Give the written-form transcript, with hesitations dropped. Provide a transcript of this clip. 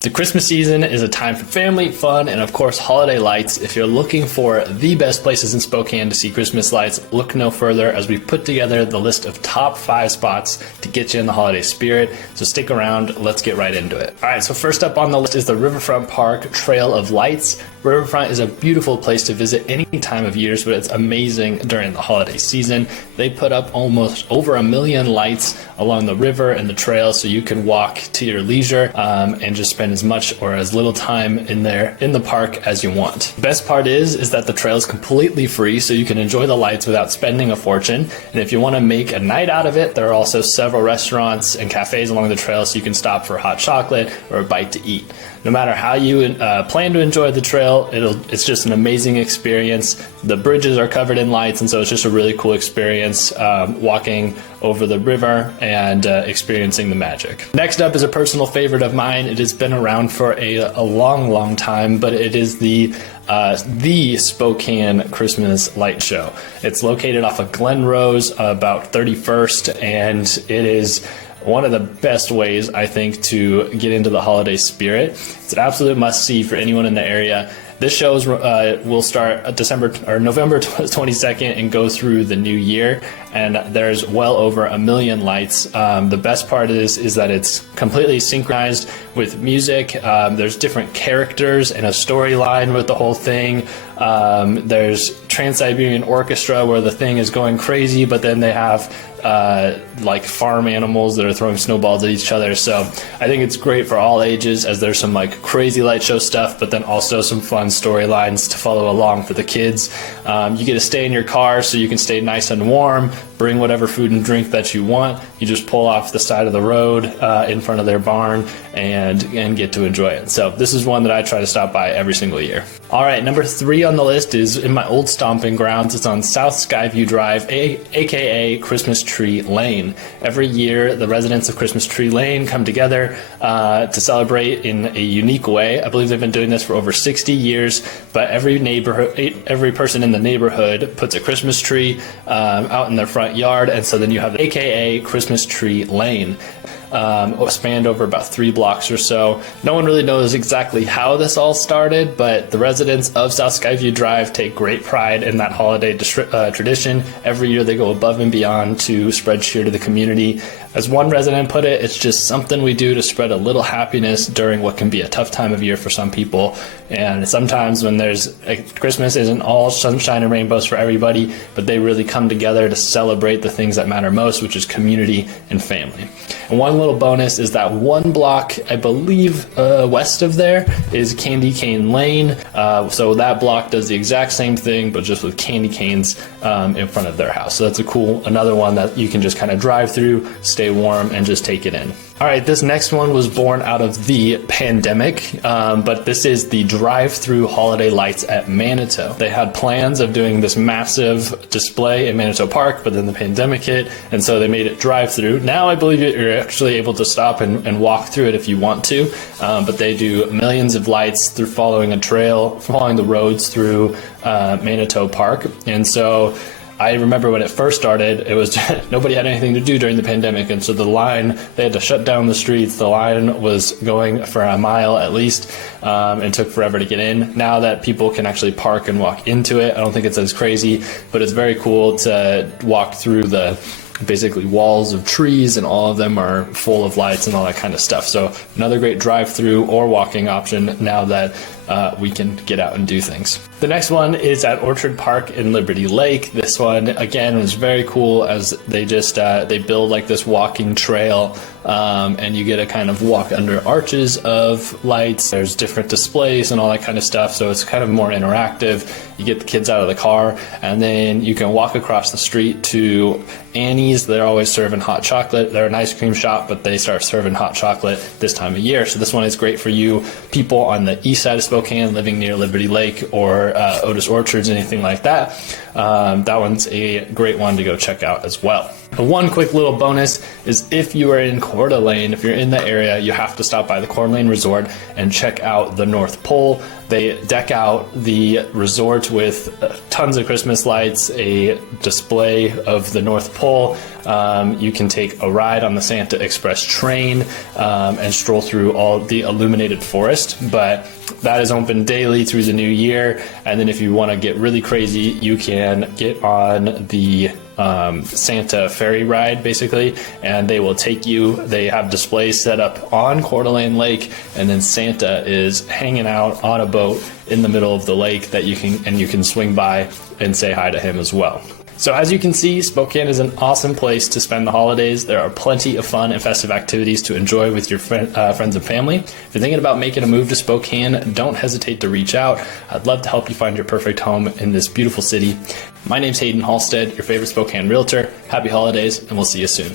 The Christmas season is a time for family, fun, and of course holiday lights. If you're looking for the best places in Spokane to see Christmas lights, look no further as we've put together the list of top 5 spots to get you in the holiday spirit. So stick around, let's get right into it. All right, so first up on the list is the Riverfront Park Trail of Lights. Riverfront is a beautiful place to visit any time of years, but it's amazing during the holiday season. They put up almost over 1 million lights along the river and the trail, so you can walk to your leisure and just spend as much or as little time in the park as you want. The best part is that the trail is completely free, so you can enjoy the lights without spending a fortune. And if you want to make a night out of it, there are also several restaurants and cafes along the trail, so you can stop for hot chocolate or a bite to eat. No matter how you plan to enjoy the trail, it's just an amazing experience. The bridges are covered in lights, and so it's just a really cool experience walking over the river and experiencing the magic. Next up is a personal favorite of mine. It has been around for a long time, but it is the Spokane Christmas Light Show. It's located off of Glen Rose, about 31st, and it is one of the best ways, I think, to get into the holiday spirit. It's an absolute must-see for anyone in the area. This show will start November 22nd and go through the new year, and there's well over 1 million lights. The best part is that it's completely synchronized with music. There's different characters and a storyline with the whole thing. There's Trans-Siberian Orchestra where the thing is going crazy, but then they have like farm animals that are throwing snowballs at each other. So I think it's great for all ages, as there's some like crazy light show stuff, but then also some fun storylines to follow along for the kids. You get to stay in your car, so you can stay nice and warm, bring whatever food and drink that you want. You just pull off the side of the road in front of their barn and get to enjoy it. So this is one that I try to stop by every single year. All right, number 3 on the list is in my old stomping grounds. It's on South Skyview Drive, aka Christmas Tree Lane. Every year, the residents of Christmas Tree Lane come together to celebrate in a unique way. I believe they've been doing this for over 60 years, but every person in the neighborhood puts a Christmas tree out in their front yard, and so then you have the aka Christmas Tree Lane. Spanned over about 3 blocks or so. No one really knows exactly how this all started, but the residents of South Skyview Drive take great pride in that holiday tradition. Every year they go above and beyond to spread cheer to the community. As one resident put it, it's just something we do to spread a little happiness during what can be a tough time of year for some people. And sometimes when Christmas isn't all sunshine and rainbows for everybody, but they really come together to celebrate the things that matter most, which is community and family. And one little bonus is that 1 block, I believe, west of there is Candy Cane Lane. So that block does the exact same thing, but just with candy canes in front of their house. So that's another one that you can just kind of drive through, stay warm, and just take it in. All right, this next one was born out of the pandemic, but this is the Drive-Thru holiday lights at Manito. They had plans of doing this massive display in Manito Park, but then the pandemic hit, and so they made it Drive-Thru. Now I believe you're actually able to stop and walk through it if you want to, but they do millions of lights through following the roads through Manito Park. And so I remember when it first started, it was nobody had anything to do during the pandemic, and so they had to shut down the streets. The line was going for a mile at least, and took forever to get in. Now that people can actually park and walk into it, I don't think it's as crazy, but it's very cool to walk through the basically walls of trees, and all of them are full of lights and all that kind of stuff. So another great drive-through or walking option now that we can get out and do things. The next one is at Orchard Park in Liberty Lake. This one, again, was very cool, as they just they build like this walking trail, and you get to kind of walk under arches of lights. There's different displays and all that kind of stuff, so it's kind of more interactive. You get the kids out of the car, and then you can walk across the street to Annie's. They're always serving hot chocolate. They're an ice cream shop, but they start serving hot chocolate this time of year. So this one is great for you people on the east side of Spokane living near Liberty Lake or Otis Orchards, anything like that. That one's a great one to go check out as well. One quick little bonus is if you are in Coeur d'Alene, if you're in the area, you have to stop by the Coeur d'Alene Resort and check out the North Pole. They deck out the resort with tons of Christmas lights, a display of the North Pole. You can take a ride on the Santa Express train and stroll through all the illuminated forest. But that is open daily through the new year. And then if you want to get really crazy, you can get on the Santa ferry ride, basically, and they will take you. They have displays set up on Coeur d'Alene Lake, and then Santa is hanging out on a boat in the middle of the lake that you can swing by and say hi to him as well. So as you can see, Spokane is an awesome place to spend the holidays. There are plenty of fun and festive activities to enjoy with your friends and family. If you're thinking about making a move to Spokane, don't hesitate to reach out. I'd love to help you find your perfect home in this beautiful city. My name's Hayden Halstead, your favorite Spokane realtor. Happy holidays, and we'll see you soon.